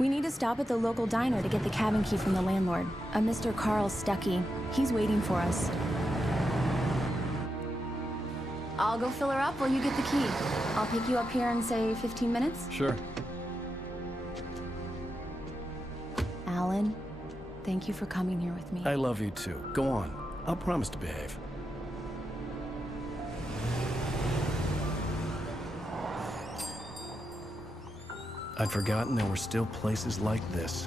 We need to stop at the local diner to get the cabin key from the landlord, a Mr. Carl Stuckey. He's waiting for us. I'll go fill her up while you get the key. I'll pick you up here in, say, 15 minutes? Sure. Alan, thank you for coming here with me. I love you too. Go on. I'll promise to behave. I'd forgotten there were still places like this.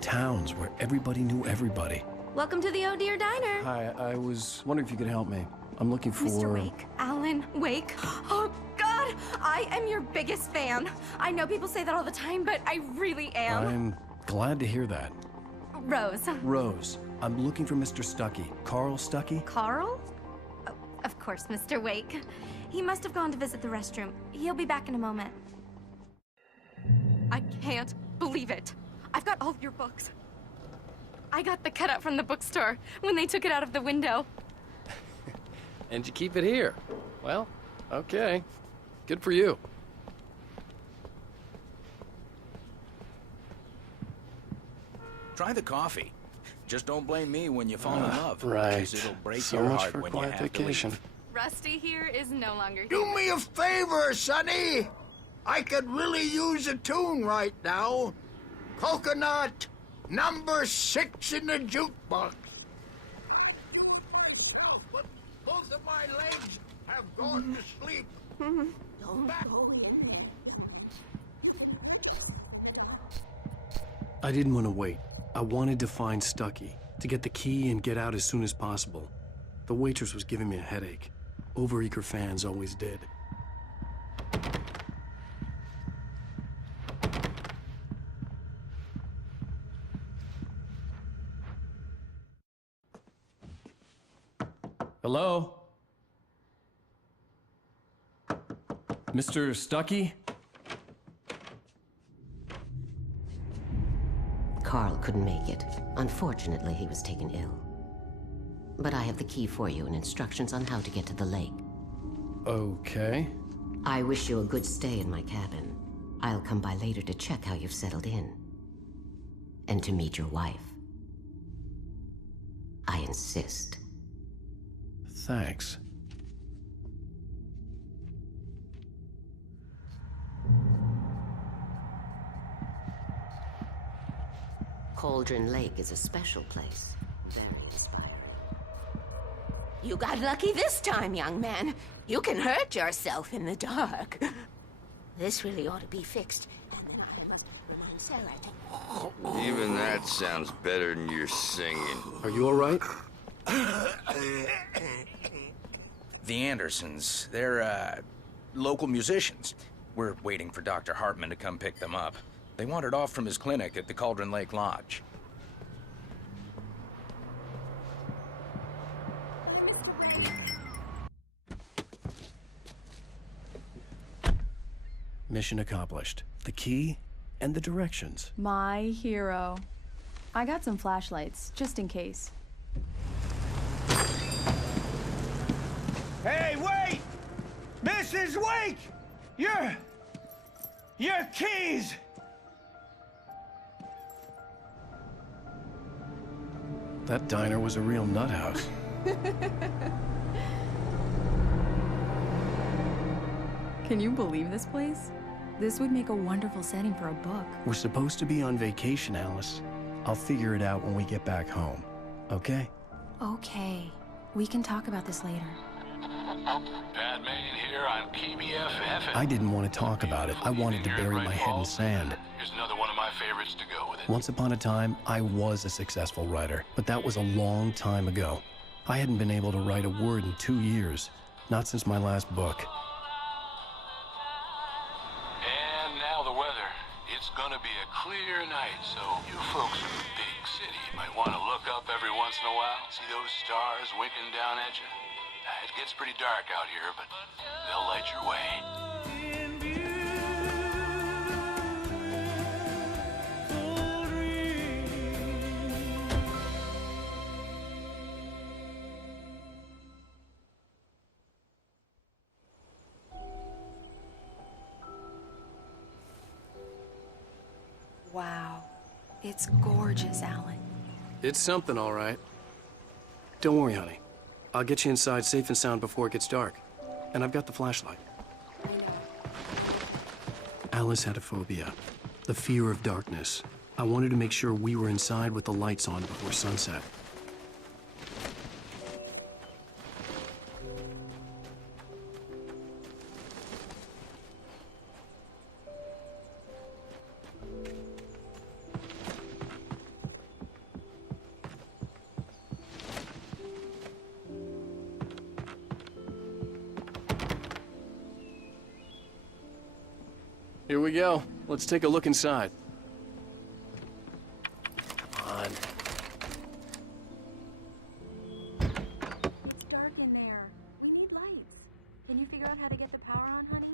Towns where everybody knew everybody. Welcome to the Oh Dear Diner. Hi, I was wondering if you could help me. I'm looking for... Mr. Wake, Alan Wake. Oh, God, I am your biggest fan. I know people say that all the time, but I really am. I'm glad to hear that. Rose. Rose, I'm looking for Mr. Stuckey. Carl Stuckey? Carl? Oh, of course, Mr. Wake. He must have gone to visit the restroom. He'll be back in a moment. I can't believe it. I've got all of your books. I got the cutout from the bookstore when they took it out of the window. And you keep it here. Well, okay. Good for you. Try the coffee. Just don't blame me when you fall in love. Right. 'Cause it'll break So your much heart for when you quiet have to vacation. leave. Rusty here is no longer here. Do me a favor, Sonny. I could really use a tune right now. Coconut, number 6 in the jukebox. No, but both of my legs have gone to sleep. Don't go in there. I didn't want to wait. I wanted to find Stuckey, to get the key and get out as soon as possible. The waitress was giving me a headache. Overeager fans always did. Hello? Mr. Stuckey? Carl couldn't make it. Unfortunately, he was taken ill. But I have the key for you and instructions on how to get to the lake. Okay. I wish you a good stay in my cabin. I'll come by later to check how you've settled in. And to meet your wife. I insist. Thanks. Cauldron Lake is a special place. Very inspiring. You got lucky this time, young man. You can hurt yourself in the dark. This really ought to be fixed, and then I must remind Sarah to... Even that sounds better than your singing. Are you all right? The Andersons, they're, local musicians. We're waiting for Dr. Hartman to come pick them up. They wandered off from his clinic at the Cauldron Lake Lodge. Mission accomplished. The key and the directions. My hero. I got some flashlights, just in case. Hey, wait! Mrs. Wake! Your keys! That diner was a real nut house. Can you believe this place? This would make a wonderful setting for a book. We're supposed to be on vacation, Alice. I'll figure it out when we get back home. Okay? Okay. We can talk about this later. Pat Main here on KBFF. I didn't want to talk about it. I wanted to bury my head in sand. Here's another one of my favorites to go with it. Once upon a time, I was a successful writer, but that was a long time ago. I hadn't been able to write a word in 2 years. Not since my last book. And now the weather. It's gonna be a clear night, so you folks in the big city might want to look up every once in a while. See those stars winking down at you? It gets pretty dark out here, but they'll light your way. Wow. It's gorgeous, Alan. It's something, all right. Don't worry, honey. I'll get you inside safe and sound before it gets dark. And I've got the flashlight. Alice had a phobia. The fear of darkness. I wanted to make sure we were inside with the lights on before sunset. Here we go. Let's take a look inside. Come on. It's dark in there. We need lights. Can you figure out how to get the power on, honey?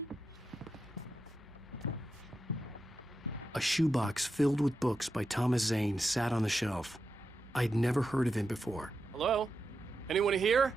A shoebox filled with books by Thomas Zane sat on the shelf. I'd never heard of him before. Hello? Anyone here?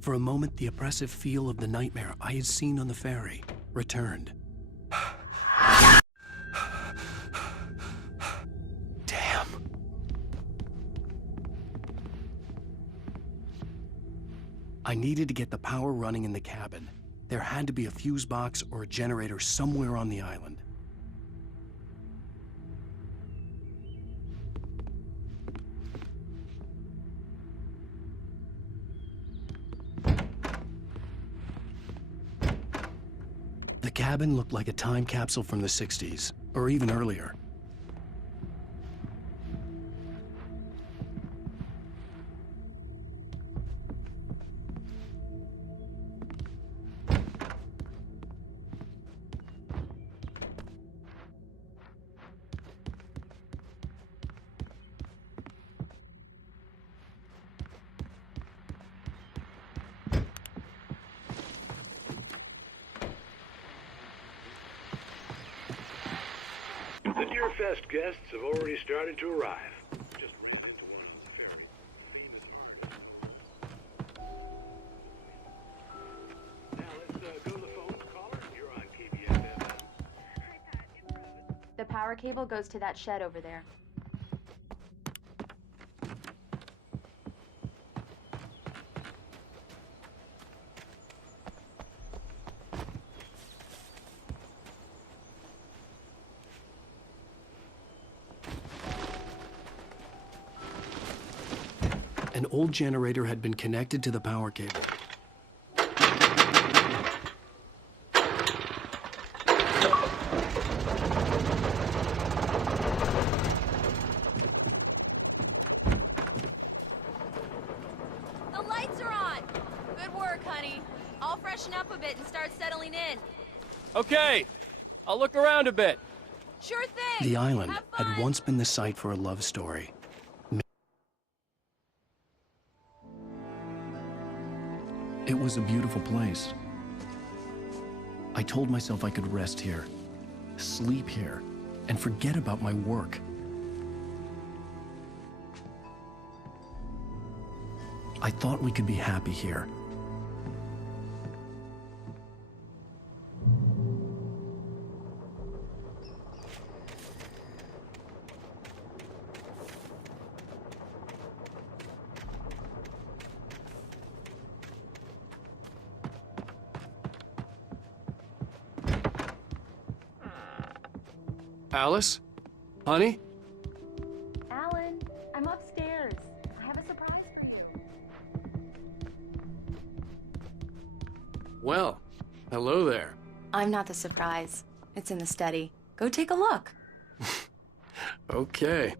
For a moment, the oppressive feel of the nightmare I had seen on the ferry returned. Damn. I needed to get the power running in the cabin. There had to be a fuse box or a generator somewhere on the island. The cabin looked like a time capsule from the 60s, or even earlier. The Deerfest guests have already started to arrive. Just run into one on the ferry. Now let's go to the phone. Caller, you're on KBFM. The power cable goes to that shed over there. An old generator had been connected to the power cable. The lights are on! Good work, honey. I'll freshen up a bit and start settling in. Okay, I'll look around a bit. Sure thing! The island Have had fun. once been the site for a love story. It was a beautiful place. I told myself I could rest here, sleep here, and forget about my work. I thought we could be happy here. Alice? Honey? Alan, I'm upstairs. I have a surprise for you. Well, hello there. I'm not the surprise. It's in the study. Go take a look. Okay.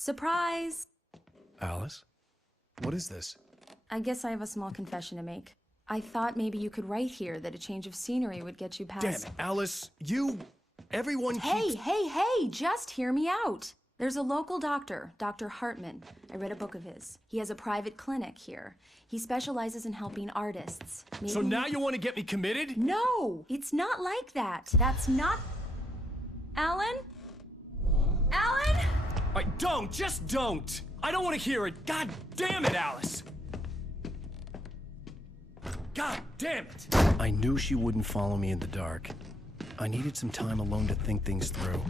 Surprise! Alice? What is this? I guess I have a small confession to make. I thought maybe you could write here that a change of scenery would get you past... Damn it, Alice! Everyone Hey, hey, just hear me out! There's a local doctor, Dr. Hartman. I read a book of his. He has a private clinic here. He specializes in helping artists. So now you want to get me committed? No! It's not like that. That's not... Alan? Alan? Just don't! I don't want to hear it! God damn it, Alice! God damn it! I knew she wouldn't follow me in the dark. I needed some time alone to think things through.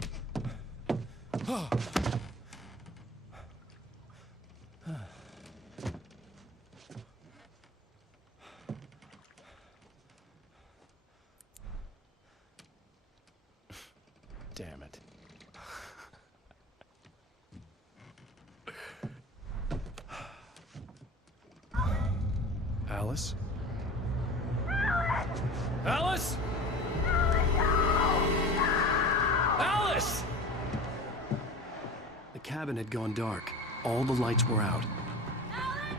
Damn it. Alice? Alice? Alice! The cabin had gone dark. All the lights were out. Alan!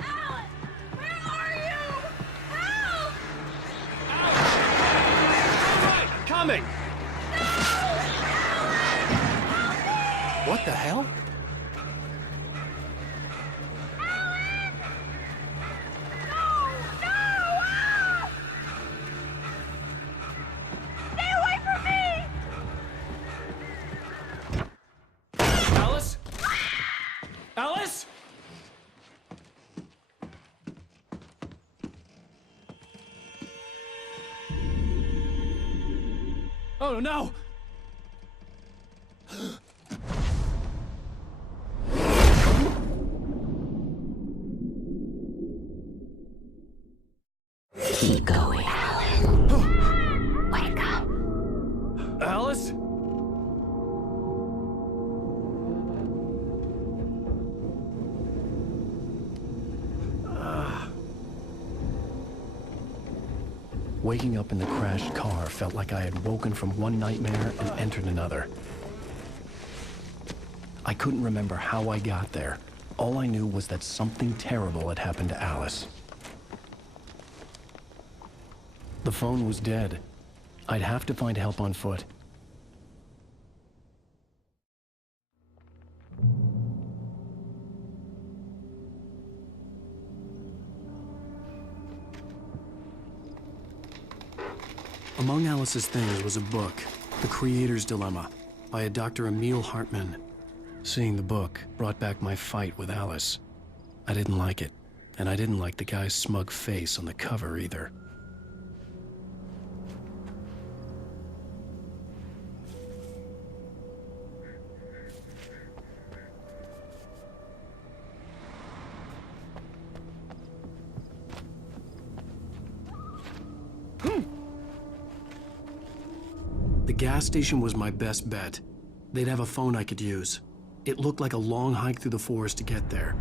Alan! Where are you? Help! All right, coming! No! Alan! Help me! What the hell? Alice? Oh no! Keep going, Alan. Wake up. Alice? Waking up in the crashed car felt like I had woken from one nightmare and entered another. I couldn't remember how I got there. All I knew was that something terrible had happened to Alice. The phone was dead. I'd have to find help on foot. Among Alice's things was a book, The Creator's Dilemma, by a Dr. Emil Hartman. Seeing the book brought back my fight with Alice. I didn't like it, and I didn't like the guy's smug face on the cover either. The gas station was my best bet. They'd have a phone I could use. It looked like a long hike through the forest to get there.